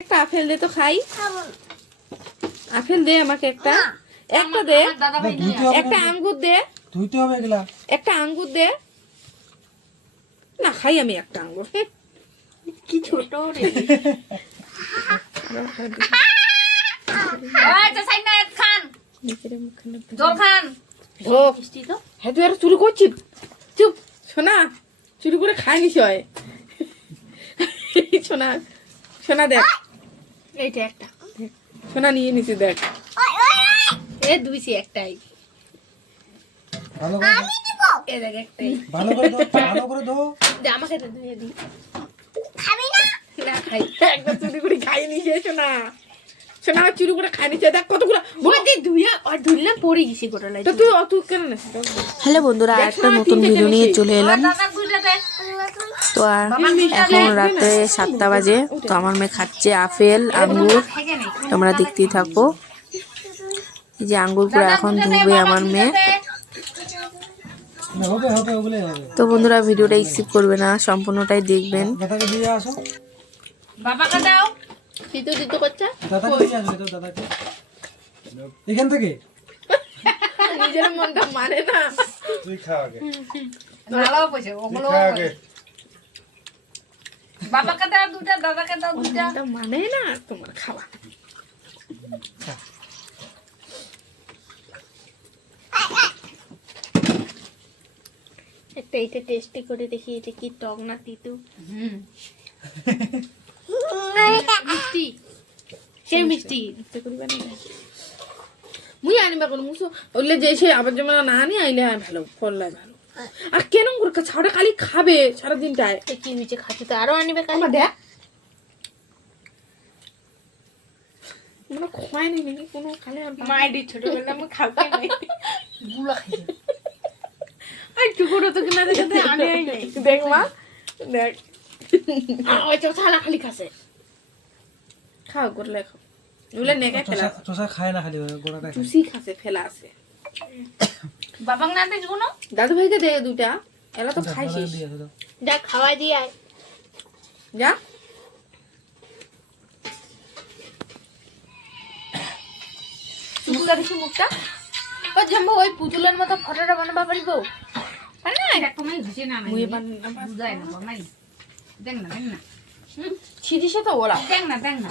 একটা আপেল দে তো খাই। আপেল দে আমাকে একটা, একটা দে, একটা আঙ্গুর দে, ধুইতে হবে এগুলা। একটা আঙ্গুর দে না, খাই আমি একটা আঙ্গুর। কি ছোট রে। হ্যাঁ তুই আর চুরি করছিস? চুপ শোনা, চুরি করে খায়নি সয়। শোনা শোনা দেখ, এইটা একটা সোনা নিয়ে নিছি দেখ, এ দুইছি একটাই, ভালো করে এ দেখ একটাই, ভালো করে ধো, ভালো করে ধো। দে আমাকে দে, দিয়ে দি। খাবি না? না খাই। একটা চুরি করে খাই নিছে সোনা, সোনা আমার চুরি করে খাই নিছে। দেখ কতগুলো ওই দি ধুইয়া আর ধুইলাম পড়ে গেছি গোটালাই। তো তুই অত কেন না? হ্যালো বন্ধুরা, একটা নতুন ভিডিও নিয়ে চলে এলাম। তো আর এখন রাতে 7টা বাজে। তো আমার মেয়ে খাচ্ছে আপেল আঙ্গুর, তোমরা দেখতেই থাকো। এই যে আঙ্গুরগুলো এখন ধুবে আমার মেয়ে। হবে হবে ওগুলাই হবে। তো বন্ধুরা ভিডিওটা স্কিপ করবে না, সম্পূর্ণটাই দেখবেন। দাদাকে দিয়ে আসো। বাবাকে দাও। দিতে দিতে করছে। দাদাকে দিয়ে আসবে তো, দাদাকে এখান থেকে নিজের মনটা মানে না। তুই খা আগে, ভালো পয়সা ওগুলো খা আগে। বাবাকে দাও দুটা, দাদাকে দাও দুটা, মানে না তোমার খাওয়া। একটা এটা টেস্টি করে দেখি, এটা কি টক না তিতু। মিষ্টি, সে মিষ্টি ইচ্ছে করিবা না। মুই আনিবা কোন মুসো ওলে যে সে আবার জমা না আনি আইলে ভালো ফল লাগে ভালো। আর কেন করে ছাড়া খালি খাবে সারা দিনটায়। কি হয়েছে খাচ্ছে তো আরো আনিবে কাল দেখ। মানে খোয়াই নি নাকি কোনো খালে মাইডি ছোটবেলা আমি খাওয়াই নাই গুলা খাই। আই টুকুরো তো কিনা দেখতে আনে আই নাই। দেখ মা দেখ, ওই তো ছালা খালি খাসে। খাও করলে খাও ওলে নেকে ফেলা চোষা খায় না, খালি গোড়াটা খায়। চুষি খাসে ফেলা আছে। বাবাক না দিস কোনো দাদু ভাইকে দে দুটা, এলা তো খাইছিস। দিয়ে আসো দাও। যা খাওয়াই দিয়ে আয়। যা মুখটা দেখি মুখটা। ও জাম্বো ওই পুতুলের মতো ফটোটা বানাবা পারিব? পারে না এটা তুমি ঘুষি না মুই নাই বান বুঝাই না বানাই। দেখ না দেখ না ছিদিছে তো ওলা দেখ না দেখ না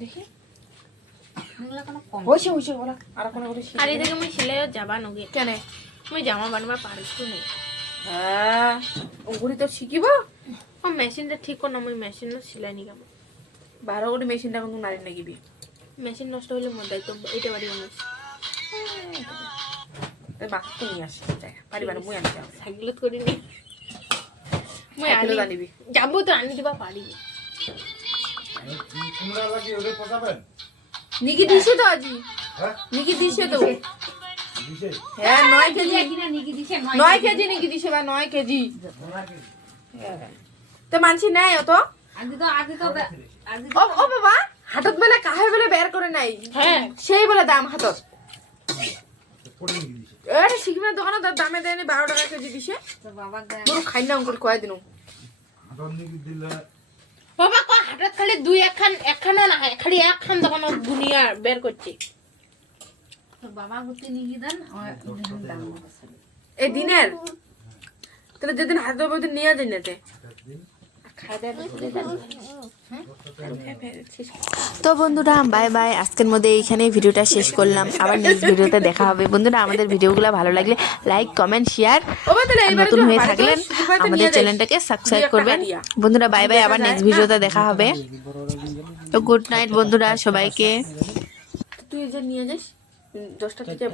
দেখি এগুলা কোনো কম। হইছে হইছে ওলা আর কোন করে আর এই থেকে মুই সিলাইও যাবা নগে কেন? মুই জামা বানাবা পারিস তো নেই। হ্যাঁ ওগুলি তো শিখিব। ও মেশিনটা ঠিক কর না, মুই মেশিনও সিলাই নি কাম। 12 কোটি মেশিনটা কিন্তু নারী নাগিবি। মেশিন নষ্ট হলে মোর দায়িত্ব, এইটা বাড়ি আমার তাই বাস তো নিয়ে আসি যাই পারিবা না মুই আনি যাও সাইকেলত করি নি। মুই সাইকেলও আনি জানিবি। যাবো তো আনি দিবা পারি। তোমরা লাগি ওরে পচাবেন? নিকি দিছে তো আজি, হ্যাঁ নিকি দিছে তো। দিছে হ্যাঁ 9 কেজি, কিনা নিকি দিছে 9 কেজি নিকি দিছে বা 9 কেজি। তো মানছি নাই অত। আগে তো আগে ও ও বাবা হাতত বেলা কাহে বেলা বের করে নাই। হ্যাঁ সেই বলে দাম হাতত। পড়ে নিয়ে দিছে। এর শিখমের দোকানে দামে দেয়নি 12 টাকা কেজি দিছে। তো বাবা গরু খাই না অঙ্কুর কয় দিন। হাতন নিয়ে দিলে বাবা কো হাতত খালি দুই একখানও না খালি একখান দোকান দুনিয়া বের করছে। তো বাবা গুতি নিগি দেন দাম এই দিনের তাহলে যেদিন হাতে হবে ওদিন নিয়ে যাই নাতে খাই দেয়। তো বন্ধুরা বাই বাই, আজকের মধ্যে এইখানে ভিডিওটা শেষ করলাম। আবার নেক্সট ভিডিওতে দেখা হবে। বন্ধুরা আমাদের ভিডিওগুলো ভালো লাগলে লাইক কমেন্ট শেয়ার, নতুন হয়ে থাকলেন আমাদের চ্যানেলটাকে সাবস্ক্রাইব করবেন। বন্ধুরা বাই বাই, আবার নেক্সট ভিডিওতে দেখা হবে। তো গুড নাইট বন্ধুরা সবাইকে। তুই যে নিয়ে যাস 10টা থেকে